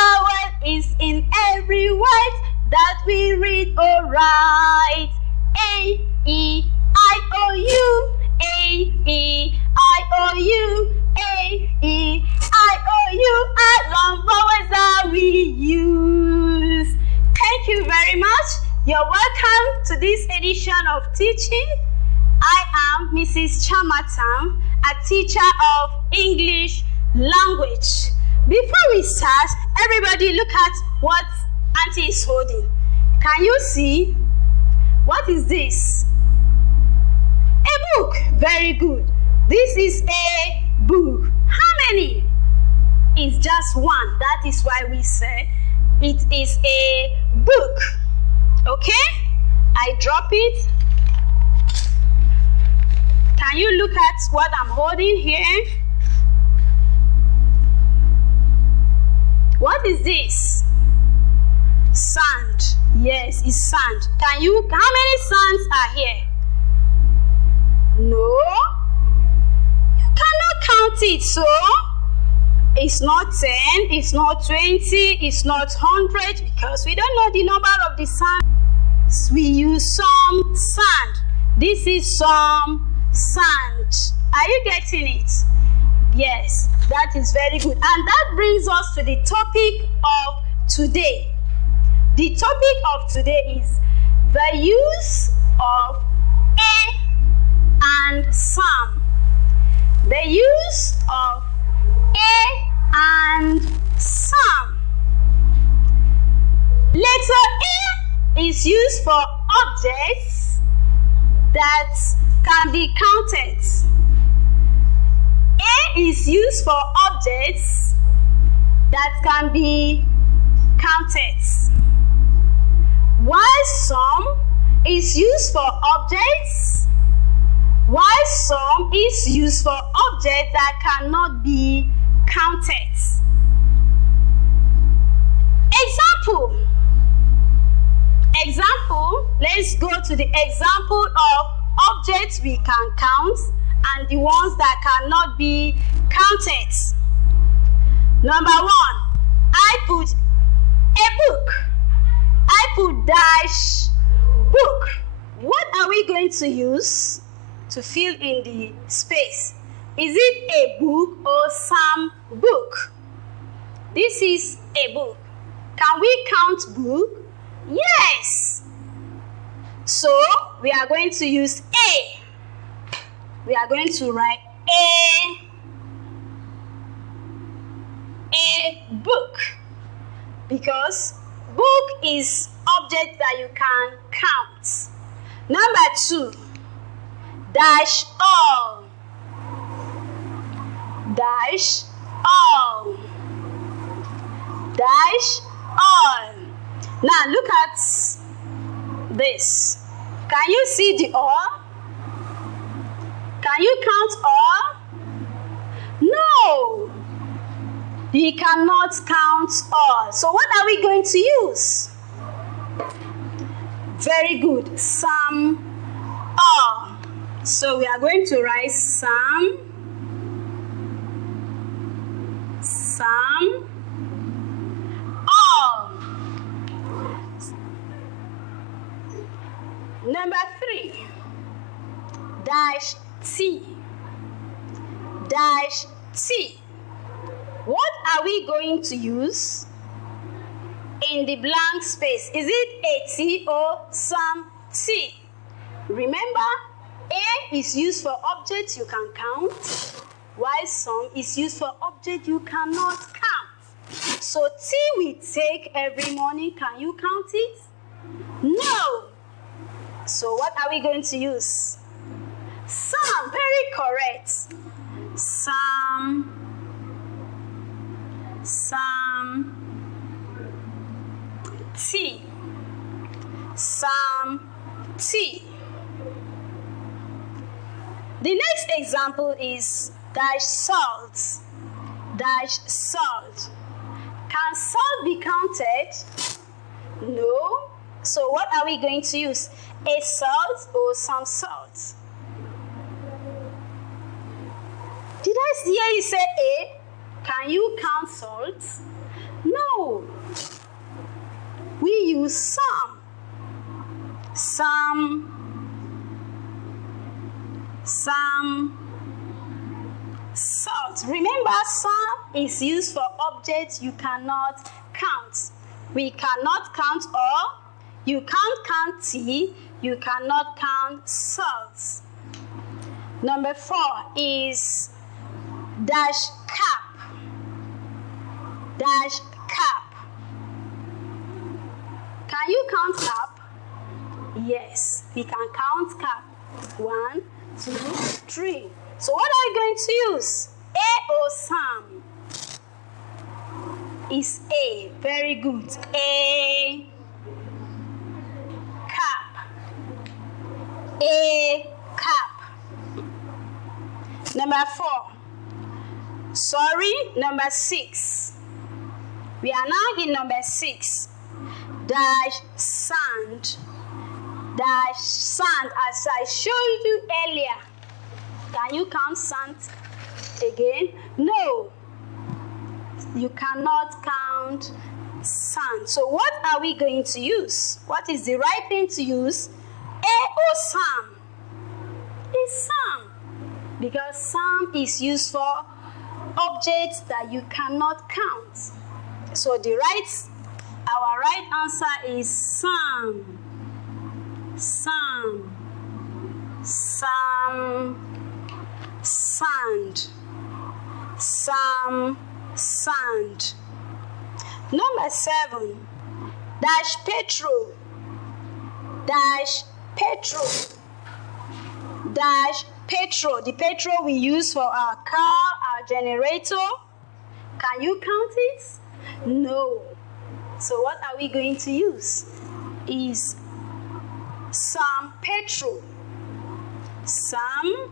vowel is in every word that we read or write. A, E, I, O, U. A, E, I, O, U. A, E, I, O, U are long vowels that we use. Thank you very much. You're welcome to this edition of teaching. I am Mrs. Chamatan, a teacher of English language. Before we start, everybody look at what Auntie is holding. Can you see? What is this? A book. Very good. This is a book. How many? It's just one. That is why we say it is a book. Okay? I drop it. Can you look at what I'm holding here? What is this? Sand. Yes, it's sand. How many sands are here? No. You cannot count it, so it's not 10, it's not 20, it's not 100 because we don't know the number of the sand. We use some sand. This is some sand. Are you getting it? Yes, that is very good. And that brings us to the topic of today. The topic of today is the use of a and some. The use of a and some. Letter A is used for objects that can be counted. A is used for objects that can be counted. While some is used for objects, that cannot be counted. Example, let's go to the example of objects we can count and the ones that cannot be counted. Number 1, I put a book. I put dash book. What are we going to use to fill in the space? Is it a book or some book? This is a book. Can we count book? Yes. So we are going to use A. We are going to write a book, because book is object that you can count. Number 2, dash all. Dash all. Dash all. Now look at this. Can you see the all? Can you count all? No. You cannot count all. So what are we going to use? Very good. Some all. So we are going to write some all. Number 3, dash T. Dash T. What are we going to use in the blank space? Is it a T or some T? Remember, A is used for objects you can count, while some is used for objects you cannot count. So T we take every morning. Can you count it? No. So what are we going to use? Some. Very correct. Some T. Some T. The next example is dash salt. Dash salt. Can salt be counted? No. So what are we going to use? A salt or some salt? Did I hear you say A? Can you count salt? No. No. We use some. Some. Salt. Remember, some is used for objects you cannot count. We cannot count all. You can't count tea. You cannot count salt. Number 4 is dash cap. Dash cap. Can you count cap? Yes, we can count cap. 1, 2, 3. So what are you going to use? A or some? Is A. Very good. A cap. A cap. Number 4. Sorry, number 6. We are now in number 6. Dash sand. Dash sand, as I showed you earlier. Can you count sand again? No. You cannot count sand. So what are we going to use? What is the right thing to use? A or some? It's some. Because some is used for objects that you cannot count. So our right answer is some. Some. Some. Sand. Some. Sand. Number 7. Dash petrol. Dash petrol. Dash petrol. The petrol we use for our car, our generator. Can you count it? No. So what are we going to use? Is some petrol. Some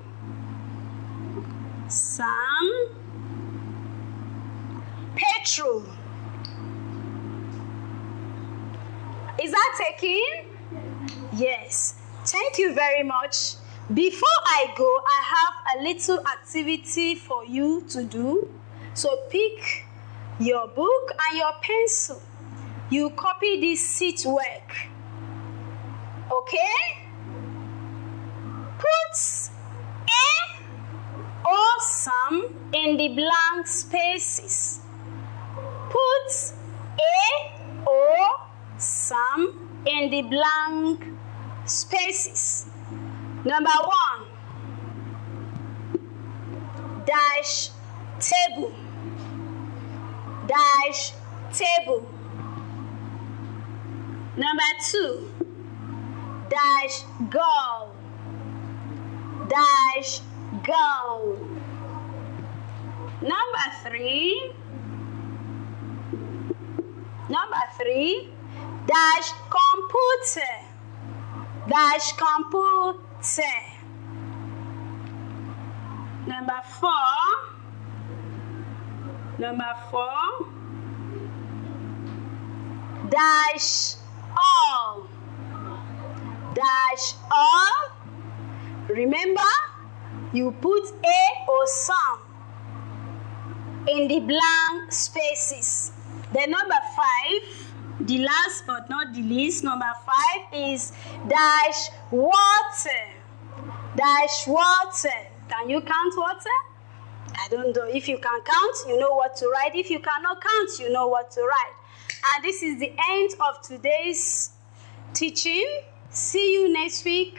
petrol. Is that taken? Yes. Thank you very much. Before I go, I have a little activity for you to do. So pick your book and your pencil. You copy this seat work. Okay? Put A or some in the blank spaces. Put A or some in the blank spaces. Number 1. Dash table. Dash table. Number 2. Dash girl. Dash girl. Number 3. Dash computer. Dash computer. Number 4. Dash all. Dash all. Remember, you put A or some in the blank spaces. Then number 5, the last but not the least, number 5 is dash water. Dash water. Can you count water? I don't know. If you can count, you know what to write. If you cannot count, you know what to write. And this is the end of today's teaching. See you next week.